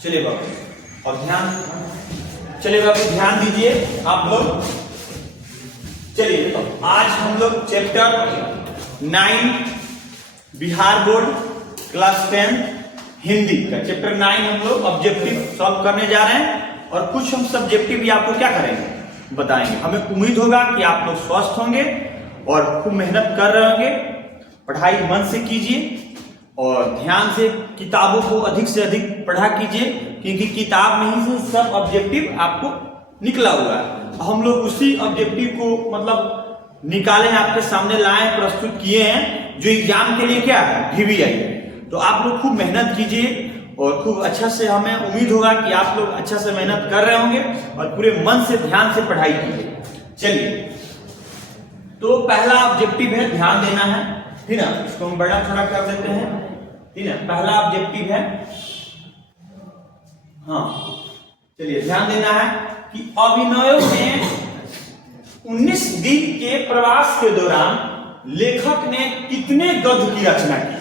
चलिए बाबू, और चलिए बाबू ध्यान दीजिए आप लोग। चलिए तो आज हम लोग chapter 9 Bihar board class 10 Hindi का चैप्टर 9 हम लोग ऑब्जेक्टिव सॉल्व करने जा रहे हैं, और कुछ हम सब्जेक्टिव भी आपको क्या करेंगे बताएंगे। हमें उम्मीद होगा कि आप लोग स्वस्थ होंगे और खूब मेहनत कर रहे होंगे। पढ़ाई मन से कीजिए और ध्यान से किताबों को अधिक से अधिक पढ़ा कीजिए, क्योंकि किताब में ही से सब ऑब्जेक्टिव आपको निकला हुआ है। हम लोग उसी ऑब्जेक्टिव को मतलब निकाले हैं, आपके सामने लाए, प्रस्तुत किए हैं, जो एग्जाम के लिए क्या है VVI है। तो आप लोग खूब मेहनत कीजिए और खूब अच्छा से, हमें उम्मीद होगा कि आप लोग अच्छा से मेहनत कर रहे होंगे और पूरे मन से ध्यान से पढ़ाई कीजिए। चलिए तो पहला ऑब्जेक्टिव है ध्यान देना है, ठीक ना। इसको हम बड़ा थोड़ा कर देते हैं, ठीक है। पहला ऑब्जेक्टिव है, हाँ चलिए ध्यान देना है कि अभिनयों में 19 दिन के प्रवास के दौरान लेखक ने कितने गद्य की रचना की।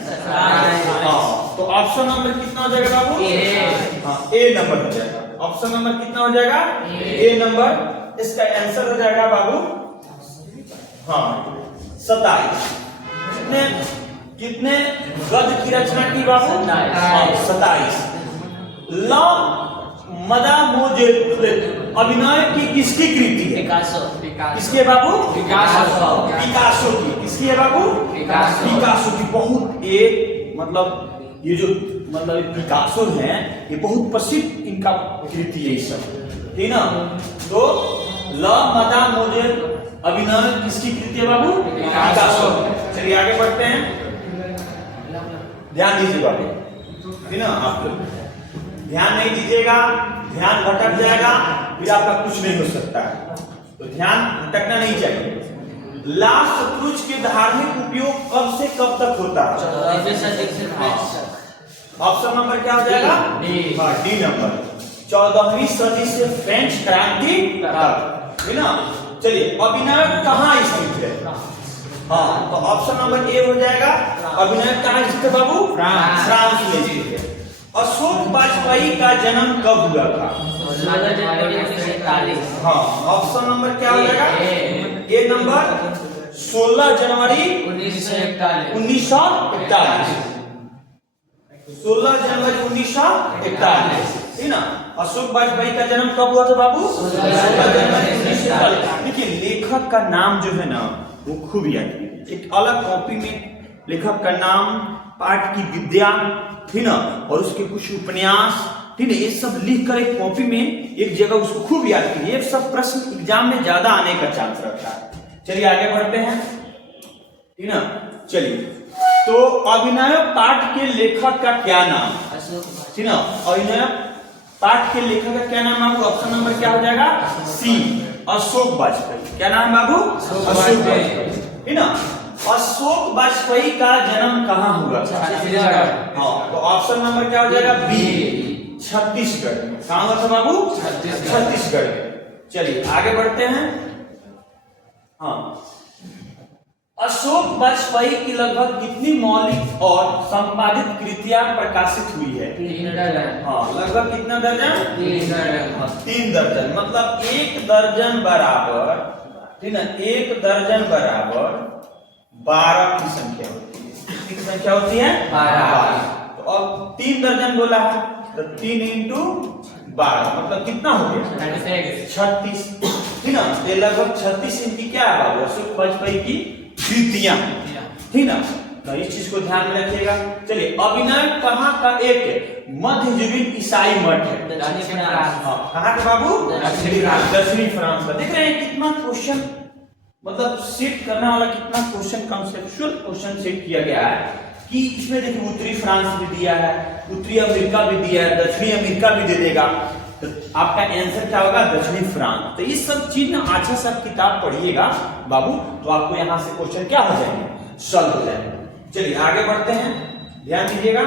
तो ऑप्शन नंबर कितना हो जाएगा बाबू? हाँ ए नंबर हो जाएगा। ऑप्शन नंबर कितना हो जाएगा? ए नंबर। इसका आंसर हो जाएगा बाबू हाँ 27। कितने गद्य की रचना की बाबू? 27। अभिनय की किसकी कृति है? किसके बाबू? पिकासो की। किसकी है बाबू? पिकासो की। बहुत एक मतलब ये जो मतलब पिकासो है, ये बहुत प्रसिद्ध इनका कृति है सब, ठीक ना। तो अभिनय किसकी कृति है बाबू? पिकासो। चलिए आगे बढ़ते हैं, ध्यान दीजिए बाबू, ठीक ना। आप लोग ध्यान नहीं दीजिएगा, ध्यान भटक जाएगा, फिर आपका कुछ नहीं हो सकता है। तो ध्यान भटकना नहीं चाहिए। लाल सतलुज के धार्मिक उपयोग कब से कब तक होता है? ऑप्शन नंबर क्या हो जाएगा? D number. 14वीं सदी से फ्रेंच क्रांति तक, ठीक ना। चलिए अभिनय कहाँ स्थित है? हाँ तो ऑप्शन नंबर ए हो जाएगा। अभिनय कहाँ स्थित है बाबू? फ्रांस में स्थित है। अशोक वाजपेयी का जन्म कब हुआ था? 16 जनवरी 1941। हाँ ऑप्शन नंबर क्या हो जाएगा? ए नंबर 16 जनवरी 1941। 16 जनवरी 1941, ठीक ना। अशोक वाजपेयी का जन्म कब हुआ था बाबू? 16 जनवरी 1941। देखिए लेखक का नाम जो है ना वो खूब याद है। एक अलग कॉपी में लेखक का नाम, पाठ की विद्या, ठीक ना, और उसके कुछ उपन्यास, ठीक है, ये सब लिख कर एक कॉपी में एक जगह उसको खूब याद कीजिए। ये सब प्रश्न एग्जाम में ज्यादा आने का चांस रखता है। चलिए आगे बढ़ते हैं, ठीक ना। चलिए तो अभिनय पाठ के लेखक का क्या नाम? ठीक ना, अभिनय पाठ के लेखक का क्या नाम बाबू? ऑप्शन नंबर क्या हो जाएगा? सी अशोक वाजपेयी। क्या नाम बाबू? अशोक वाजपेयी, ठीक ना। अशोक वाजपेयी का जन्म कहाँ हुआ था? हाँ तो ऑप्शन नंबर क्या हो जाएगा? बी छत्तीसगढ़। कहाँ हुआ था बाबू? छत्तीसगढ़। चलिए आगे बढ़ते हैं। हाँ अशोक वाजपेयी की लगभग कितनी मौलिक और संपादित कृतियां प्रकाशित हुई है? 3 दर्जन। हाँ लगभग कितना दर्जन? 3 दर्जन। मतलब 1 दर्जन बराबर, ठीक ना, 1 दर्जन बराबर 12 की संख्या होती है। कितनी संख्या होती है? 12। तो अब 3 दर्जन बोला है तो 3 × 12 मतलब कितना हो गया? 36, ठीक ना। ये लगभग 36 इनकी क्या है बाबू? अशोक वाजपेयी की कृतियां, ठीक ना। तो इस चीज को ध्यान में रखिएगा। चलिए अभिनय कहाँ का एक मध्ययुगीन ईसाई मठ है? कहाँ का बाबू? दक्षिणी फ्रांस का। देख रहे हैं कितना क्वेश्चन मतलब सेट करने वाला, कितना क्वेश्चन कंसेप्चुअल क्वेश्चन सेट किया गया है कि इसमें देखिए उत्तरी फ्रांस भी दिया है, उत्तरी अमेरिका भी दिया है, दक्षिणी अमेरिका भी दे देगा। तो आपका आंसर क्या होगा? दक्षिणी फ्रांस। तो ये सब चीज ना अच्छा सा किताब पढ़िएगा बाबू, तो आपको यहाँ से क्वेश्चन क्या हो जाएंगे? सॉल्व हो जाएंगे। चलिए आगे बढ़ते हैं, ध्यान दीजिएगा।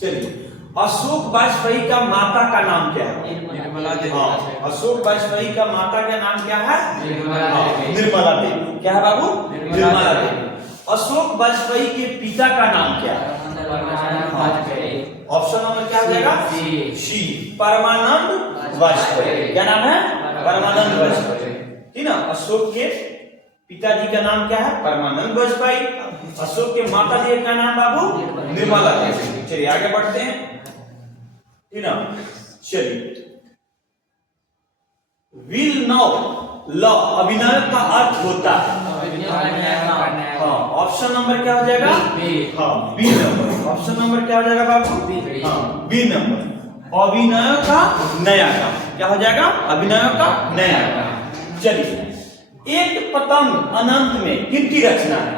चलिए अशोक वाजपेयी का माता का नाम क्या है? निर्मला देवी। अशोक वाजपेयी का माता का नाम क्या है? निर्मला देवी। क्या है बाबू? निर्मला देवी। अशोक वाजपेयी के पिता का नाम क्या है? ऑप्शन नंबर क्या हो जाएगा? सी, परमानंद वाजपेयी। क्या नाम है? परमानंद वाजपेयी। ठीक ना। अशोक के पिताजी का नाम क्या है? परमानंद वाजपेयी। अशोक के माता जी का नाम बाबू निर्मला देवी। चलिए आगे बढ़ते हैं, ठीक ना। चलिए, विल नो लॉ अभिनय का अर्थ होता है। हाँ, ऑप्शन नंबर क्या हो जाएगा? हाँ, बी नंबर। ऑप्शन नंबर क्या हो जाएगा बाबू? हाँ, बी नंबर। अभिनय का नया काम। क्या हो जाएगा? अभिनय का नया काम। चलिए, एक पतंग अनंत में किसकी रचना है?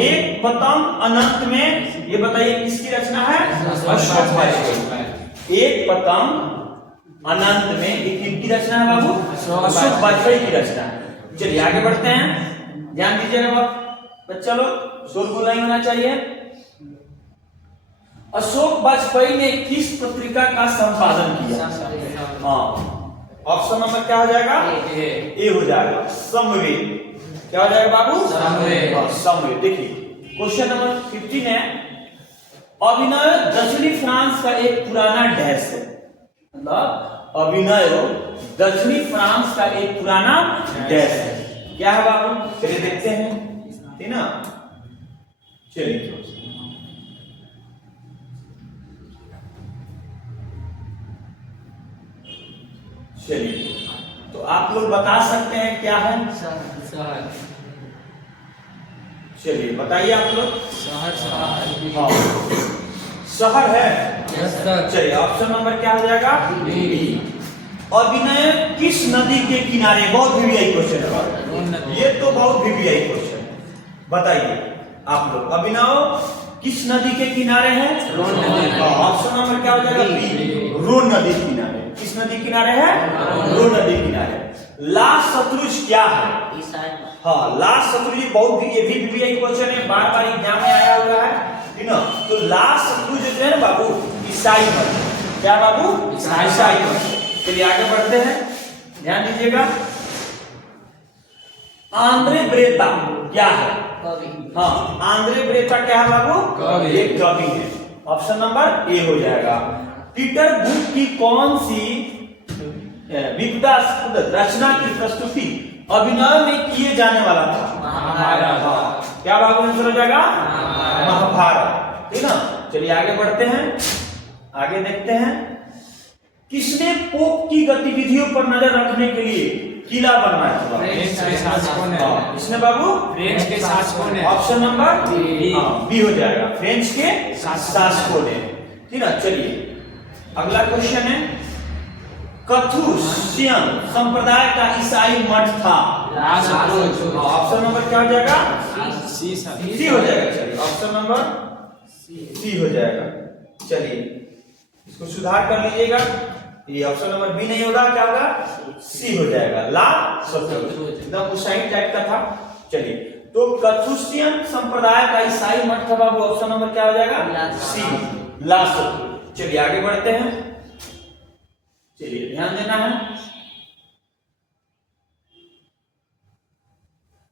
एक पतंग अनंत में, ये बताइए किसकी रचना है? अशोक वाजपेयी। एक पतंग अनंत में ये किसकी रचना है बाबू? अशोक वाजपेयी की रचना है। चलिए आगे बढ़ते हैं, ध्यान दीजिएगा बच्चा लोग, शोरगुल नहीं होना चाहिए। अशोक वाजपेयी ने किस पत्रिका का संपादन किया? हाँ, ऑप्शन नंबर क्या हो जाएगा? ए हो जाएगा, समवेत। क्या हो जाएगा बाबू? समवेत। देखिए क्वेश्चन नंबर 15 है, अभिनय दक्षिणी फ्रांस का एक पुराना डैश है। मतलब अभिनय दक्षिणी फ्रांस का एक पुराना डैश है। क्या है बाबू? चलिए देखते हैं, ठीक ना। चलिए, चलिए तो आप लोग बता सकते हैं क्या है? चलिए बताइए आप लोग। हाँ, शहर है। चलिए ऑप्शन नंबर क्या हो जाएगा? अभिनय किस नदी के किनारे? बहुत वीवीआई क्वेश्चन है ये तो, बहुत वीवीआई क्वेश्चन है। बताइए आप लोग, अभिनव किस नदी के किनारे है? ऑप्शन नंबर क्या हो जाएगा? बी, रोन नदी किनारे। किस नदी किनारे है? रोन नदी किनारे। लास्ट शत्रुज क्या है? हाँ, लास्ट शत्रुज बहुत ये भी वीवीआई क्वेश्चन है, बार बार एग्जाम में आया हुआ है, ठीक ना। तो लास्ट शत्रुज जो है ना बाबू, ईसाई मत। क्या बाबू? ईसाई मत। चलिए आगे बढ़ते हैं, ध्यान दीजिएगा। आंद्रे ब्रेता क्या है? हाँ, आंद्रे ब्रेता क्या है बाबू? एक कवि है। ऑप्शन नंबर ए हो जाएगा। पीटर बुक की कौन सी विपदा रचना की प्रस्तुति अभिनय में किए जाने वाला था? महाभारत। क्या बाबू आंसर हो जाएगा? महाभारत, ठीक ना। चलिए आगे बढ़ते हैं, आगे देखते हैं। किसने पोप की गतिविधियों पर नजर रखने के लिए किला बनवाया था? फ्रेंच के शासकों ने। किसने बाबू? फ्रेंच के शासकों ने। ऑप्शन नंबर बी हो जाएगा, फ्रेंच के शासकों ने, ठीक ना। चलिए अगला क्वेश्चन है, कथुशियन संप्रदाय का ईसाई मठ था? ऑप्शन नंबर क्या हो जाएगा? सी हो जाएगा। चलिए ऑप्शन नंबर सी हो जाएगा। चलिए इसको सुधार कर लीजिएगा, ये ऑप्शन नंबर बी नहीं होगा, क्या होगा? सी हो जाएगा। ला सत्रुज एकदम ईसाई टाइप का था। चलिए तो कथुशियन संप्रदाय का ईसाई मठ था बाबू, ऑप्शन नंबर क्या हो जाएगा? सी, ला सत्रुज। चलिए आगे बढ़ते हैं, चलिए ध्यान देना है।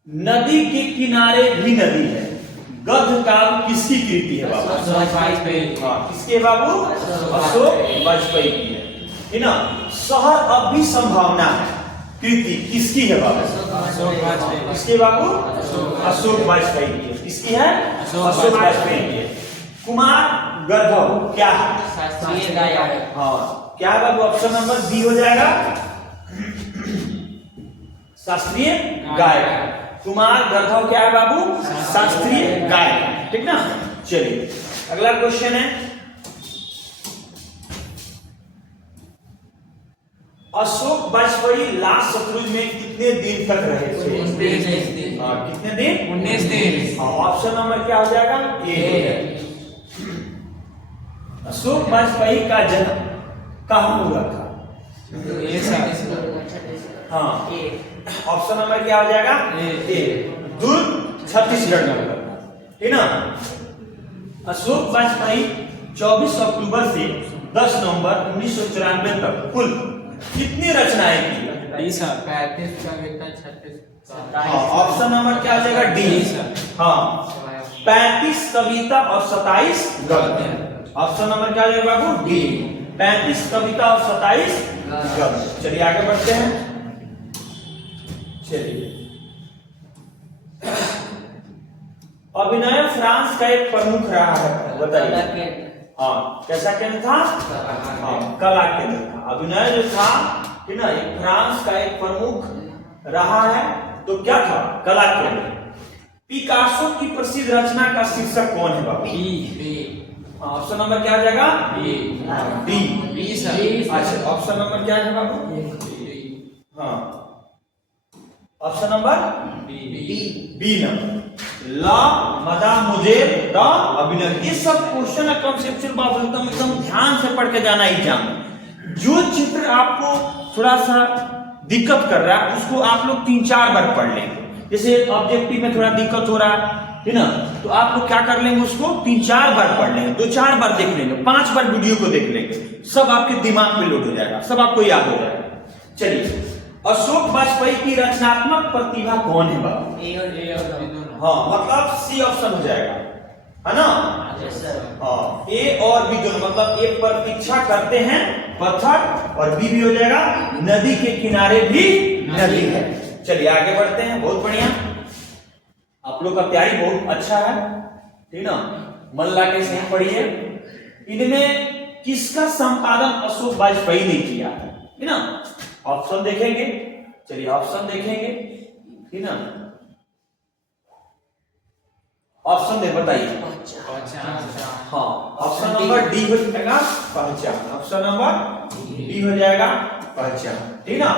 नदी के किनारे भी नदी है, गद्य काव्य किसकी कृति है बाबू? किसके बाबू? अशोक वाजपेयी की है, ठीक ना। शहर अब भी संभावना है कृति किसकी है बाबू? किसके बाबू? अशोक वाजपेयी की है। किसकी है? अशोक वाजपेयी की है। कुमार गर्भव क्या है? शास्त्रीय गायक। हाँ, क्या है बाबू? ऑप्शन नंबर बी हो जाएगा, शास्त्रीय गायक। कुमार गर्भव क्या है बाबू? शास्त्रीय गायक, ठीक ना। चलिए अगला क्वेश्चन है, अशोक वाजपेयी लास्ट शत्रुज में कितने दिन तक रहे थे? 19 दिन। कितने दिन? 19 दिन। ऑप्शन नंबर क्या हो जाएगा? ए। अशोक वाजपेयी का जन्म कहाँ हुआ था? हाँ, ऑप्शन नंबर क्या हो जाएगा? ए। दुर्ग छत्तीसगढ़ में हुआ, ठीक ना। अशोक वाजपेयी 24 अक्टूबर से 10 नवंबर 1994 तक कुल कितनी रचनाएं की? 35 कविता, 36। ऑप्शन नंबर क्या हो जाएगा? डी। हाँ, 35 कविता और 27 गद्य। ऑप्शन नंबर क्या हो जाएगा बाबू? डी। 35 कविता और 27 गद्य। चलिए आगे बढ़ते हैं। चलिए, अभिनय फ्रांस का एक प्रमुख रहा है, बताइए। हाँ, कैसा केंद्र था? हाँ, कला केंद्र था। अभिनय जो था कि ना, एक फ्रांस का एक प्रमुख रहा है, तो क्या था? कला केंद्र। पिकासो की प्रसिद्ध रचना का शीर्षक कौन है बाबू? ऑप्शन नंबर क्या आ जाएगा? डी। अच्छा, ऑप्शन नंबर क्या है बाबू? हाँ, ऑप्शन नंबर बी नंबर। ला मदामोजेल द अभिनय। ये सब क्वेश्चन कॉन्सेप्चुअल बात एकदम ध्यान से पढ़ के जाना एग्जाम में। जो चित्र आपको थोड़ा सा दिक्कत कर रहा है उसको आप लोग 3-4 बार पढ़ लेंगे। जैसे ऑब्जेक्टिव में थोड़ा दिक्कत हो रहा है ना, तो आप लोग क्या कर लेंगे, उसको 3-4 बार पढ़ लेंगे, 2-4 बार देख लेंगे, 5 बार वीडियो को देख लेंगे, सब आपके दिमाग में लोड हो जाएगा, सब आपको याद हो जाएगा। चलिए, अशोक वाजपेयी की रचनात्मक प्रतिभा कौन है बाबू? हाँ, मतलब सी ऑप्शन हो जाएगा, है ना? हाँ, ए और बी दोनों, मतलब ए प्रतीक्षा करते हैं पत्थर, और बी भी हो जाएगा नदी के किनारे भी नदी है। चलिए आगे बढ़ते हैं। बहुत बढ़िया, आप लोग का तैयारी बहुत अच्छा है, ठीक ना? मन ला के सही पढ़िए। इनमें किसका संपादन अशोक वाजपेयी ने किया है, ठीक ना? ऑप्शन देखेंगे। चलिए ऑप्शन देखेंगे, ठीक ना? ऑप्शन दे, बताइए। हाँ, ऑप्शन नंबर डी हो जाएगा पहचान। ऑप्शन नंबर डी हो जाएगा पहचान, ठीक ना?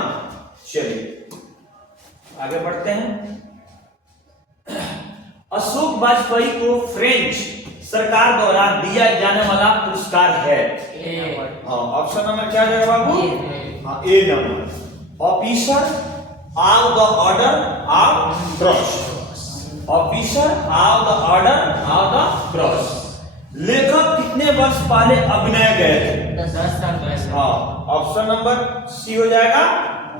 चलिए आगे बढ़ते हैं। अशोक वाजपेयी को फ्रेंच सरकार द्वारा दिया जाने वाला पुरस्कार है। हाँ, ऑप्शन नंबर क्या जाएगा बाबू? हाँ, A number. Officer of the order of cross. Officer of the order of the cross. लेखक कितने वर्ष पहले अभिनय गए थे? 10 साल पहले। हाँ, ऑप्शन नंबर सी हो जाएगा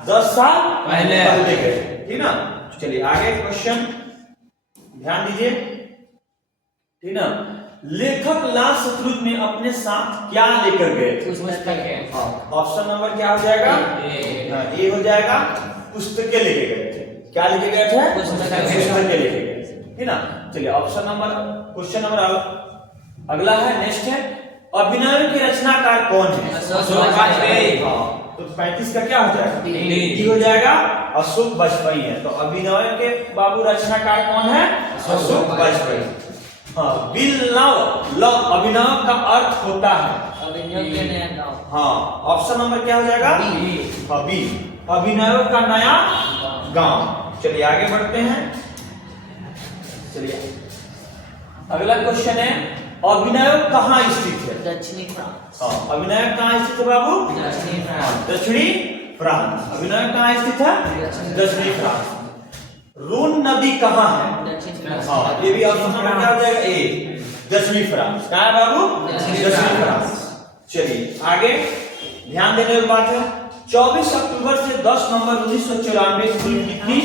10 साल पहले गए, ठीक ना? चलिए आगे क्वेश्चन ध्यान दीजिए, ठीक ना? लेखक लाल सतलुज में अपने साथ क्या लेकर गए थे? ऑप्शन नंबर क्या हो जाएगा? ए हो जाएगा पुस्तकें लेके गए थे। क्या लेके गए थे? पुस्तकें लेके गए थे, ठीक ना? चलिए ऑप्शन नंबर, क्वेश्चन नंबर अगला है, नेक्स्ट है, अभिनय के रचनाकार कौन है? अशोक वाजपेयी। तो 35 का क्या हो जाएगा? डी हो जाएगा, अशोक वाजपेयी है। तो अभिनय के बाबू रचनाकार कौन है? अशोक वाजपेयी। हाँ, विल लव, लव अभिनव का अर्थ होता है अभिनय के नया गांव। हाँ, ऑप्शन नंबर क्या हो जाएगा? हाँ, बी, अभिनव का नया गांव। चलिए आगे बढ़ते हैं। चलिए अगला क्वेश्चन है, अभिनय कहाँ स्थित है? दक्षिणी फ्रांस। हाँ, अभिनय कहाँ स्थित है बाबू? दक्षिणी फ्रांस। दक्षिणी फ्रांस। अभिनय कहाँ स्थित है? दक्षिणी फ्रांस। रून नदी कहाँ है? दक्षिणी फ्रांस। हाँ, ये भी ऑप्शन नंबर क्या हो जाएगा? ए, दक्षिणी फ्रांस। कहाँ है बाबू? दक्षिणी फ्रांस। चलिए आगे ध्यान देने की बात है, 24 अक्टूबर से 10 नवंबर 1994 कुल कितनी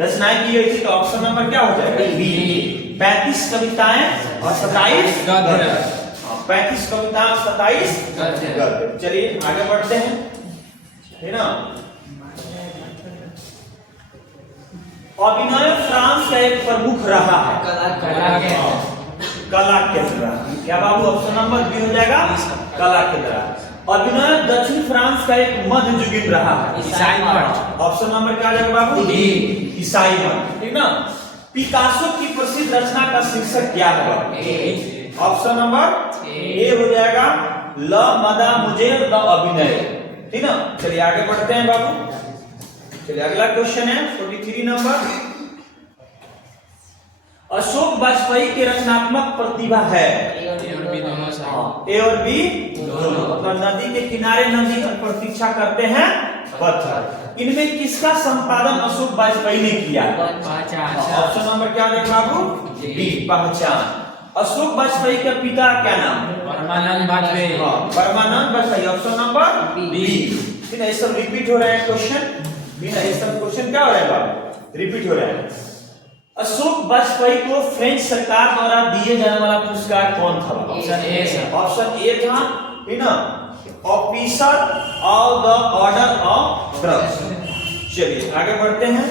रचनाएं की गई थी? तो ऑप्शन नंबर क्या हो जाएगा? बी, 35 कविताएं और 27 गद्य। 35 कविताएं और 27 गद्य। चलिए आगे बढ़ते हैं, है ना? अभिनय फ्रांस का एक प्रमुख रहा है, कला केंद्र। क्या बाबू? ऑप्शन नंबर बी हो जाएगा कला केंद्र। अभिनय दक्षिण फ्रांस का एक मध्ययुगीन रहा है, ईसाई मठ। ऑप्शन नंबर क्या जाएगा बाबू? डी, ईसाई मठ, ठीक ना? पिकासो की प्रसिद्ध रचना का शीर्षक क्या है बाबू? ऑप्शन नंबर ए हो जाएगा ल मदामोजेल द अभिनय, ठीक ना? चलिए आगे बढ़ते हैं बाबू। चलिए अगला क्वेश्चन है 43 नंबर, अशोक वाजपेयी की रचनात्मक प्रतिभा है? ए और बी दोनों साइड। ए और बी दोनों, मतलब नदी के किनारे नदी पर प्रतीक्षा करते हैं पत्थर। इनमें किसका संपादन अशोक वाजपेयी ने किया? ऑप्शन नंबर क्या है बाबू? बी, पहचान। अशोक वाजपेयी के पिता क्या नाम? Parmanand Vajpayee. Parmanand Vajpayee. Option number B. ठीक है, ये सब रिपीट हो रहे हैं क्वेश्चन, ये सब क्वेश्चन क्या हो रहा है बाबू? रिपीट हो रहा है। अशोक वाजपेयी को फ्रेंच सरकार द्वारा दिए जाने वाला पुरस्कार कौन था? Option A sir. Option A था, ठीक ना, officer of the order of drugs. चलिए आगे बढ़ते हैं।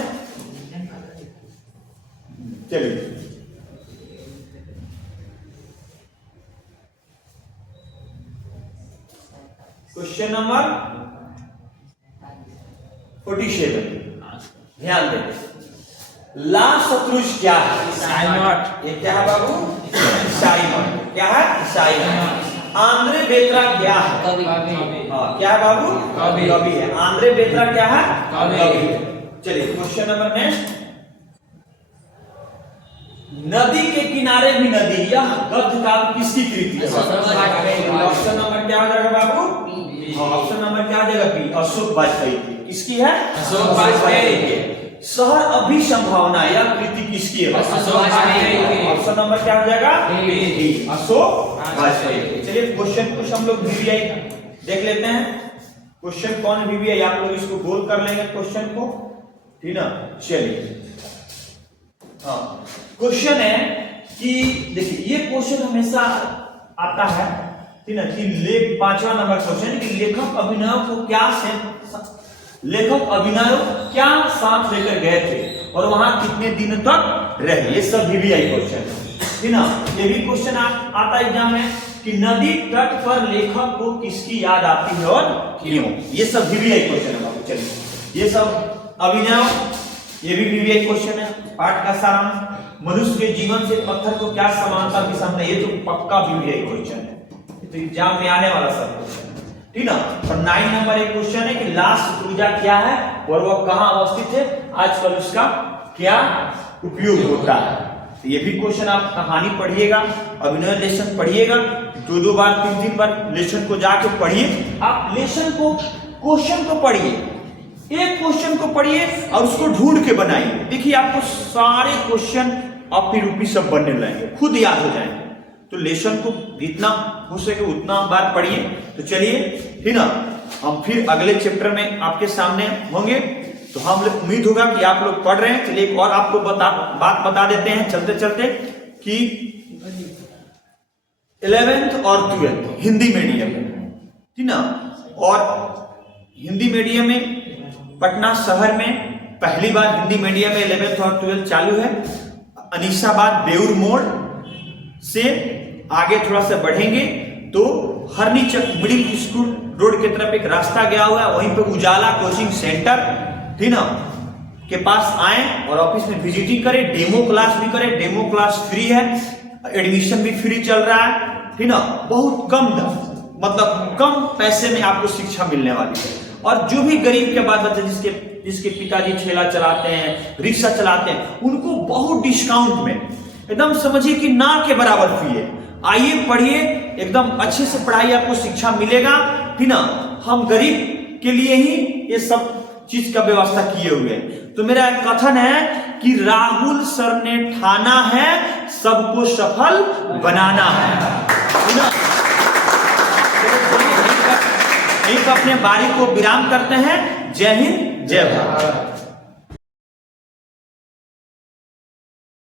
चलिए क्वेश्चन नंबर 47, ध्यान दें। ला शत्रुज क्या है? ईसाई मठ। ये क्या है बाबू? ईसाई मठ। क्या है? ईसाई मठ। आंद्रे बेत्रा क्या है? कवि। हाँ, क्या है बाबू? कवि। कवि है। आंद्रे बेत्रा क्या है? कवि। है। चलिए क्वेश्चन नंबर नेक्स्ट। नदी के किनारे भी नदी, यह गद्य काव्य किसकी कृति है? ऑप्शन नंबर क्या हो जाएगा बाबू? ऑप्शन नंबर क्या हो जाएगा? बी, अशोक वाजपेयी की। किसकी है? अशोक वाजपेयी की। शहर अभिसंभावना, यह कृति किसकी है? अशोक वाजपेयी की। ऑप्शन नंबर क्या हो जाएगा? बी, अशोक वाजपेयी की। चलिए क्वेश्चन कुछ हम लोग वीवीआई देख लेते हैं। क्वेश्चन कौन वीवीआई, आप लोग इसको गोल कर लेंगे क्वेश्चन को, ठीक ना। चलिए हाँ, क्वेश्चन है कि देखिए ये क्वेश्चन हमेशा आता है, ठीक ना, कि 5वां नंबर क्वेश्चन कि लेखक अभिनव को क्या साथ लेकर गए थे और वहां कितने दिन तक रहे? ये सब वीवीआई क्वेश्चन है, ठीक ना। ये भी क्वेश्चन आता एग्जाम में कि नदी तट पर लेखक को किसकी याद आती है और क्यों? ये सब वीवीआई क्वेश्चन है बाबू। चलिए ये सब अभिनव, ये भी वीवीआई क्वेश्चन है। पाठ का सारांश, मनुष्य के जीवन से पत्थर को क्या समानता की समझ, ये तो पक्का वीवीआई क्वेश्चन है, तो एग्जाम में आने वाला सब क्वेश्चन है, ठीक ना। और 9 नंबर एक क्वेश्चन है कि ला शत्रुजा क्या है और वह कहां अवस्थित है, आजकल उसका क्या उपयोग होता है? तो ये भी क्वेश्चन आप कहानी पढ़िएगा, अभिनय लेसन पढ़िएगा, 2-2 बार 3-3 बार लेसन को जाके पढ़िए। आप लेसन को, क्वेश्चन को पढ़िए, एक क्वेश्चन को पढ़िए और उसको ढूंढ के बनाइए। देखिए आपको सारे क्वेश्चन अपनी रूपी सब बनने लगेंगे, खुद याद हो जाएंगे। तो लेसन को जितना हो सके उतना बार पढ़िए। तो चलिए, ठीक ना, हम फिर अगले चैप्टर में आपके सामने होंगे। तो हम लोग उम्मीद होगा कि आप लोग पढ़ रहे हैं। चलिए एक और आपको बात बता देते हैं चलते चलते कि 11th और 12th हिंदी मीडियम, ठीक ना, और हिंदी मीडियम में पटना शहर में पहली बार हिंदी मीडियम में 11th और 12th चालू है। अनीसाबाद बेउर मोड़ से आगे थोड़ा सा बढ़ेंगे तो हरनी चक मिडिल स्कूल रोड की तरफ एक रास्ता गया हुआ है, वहीं पे उजाला कोचिंग सेंटर, ठीक ना, के पास आए और ऑफिस में विजिटिंग करें, डेमो क्लास भी करें। डेमो क्लास फ्री है, एडमिशन भी फ्री चल रहा है, ठीक ना। बहुत कम मतलब कम पैसे में आपको शिक्षा मिलने वाली है। और जो भी गरीब के बाद बच्चे जिसके पिताजी ठेला चलाते हैं, रिक्शा चलाते हैं, उनको बहुत डिस्काउंट में, एकदम समझिए कि ना के बराबर फी है। आइए पढ़िए, एकदम अच्छे से पढ़ाई, आपको शिक्षा मिलेगा, ठीक ना। हम गरीब के लिए ही ये सब चीज का व्यवस्था किए हुए हैं। तो मेरा कथन है कि राहुल सर ने ठाना है सबको सफल बनाना है, ठीक ना। एक अपने बारी को विराम करते हैं। जय हिंद, जय भारत।